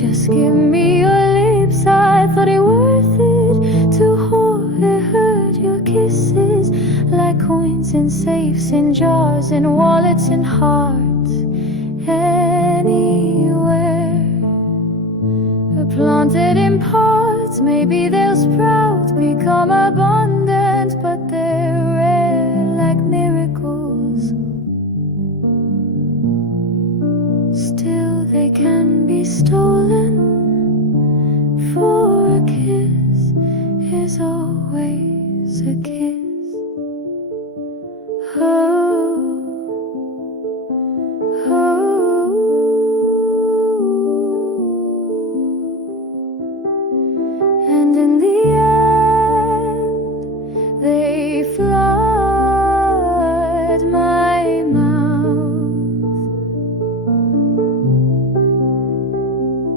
Just give me your lips, I thought it worth it to hurt your kisses like coins in safes, in jars, in wallets, in hearts, anywhere. Planted in pots, maybe they'll sprout, become abundant, but they're rare like miracles. Still they can be stolen for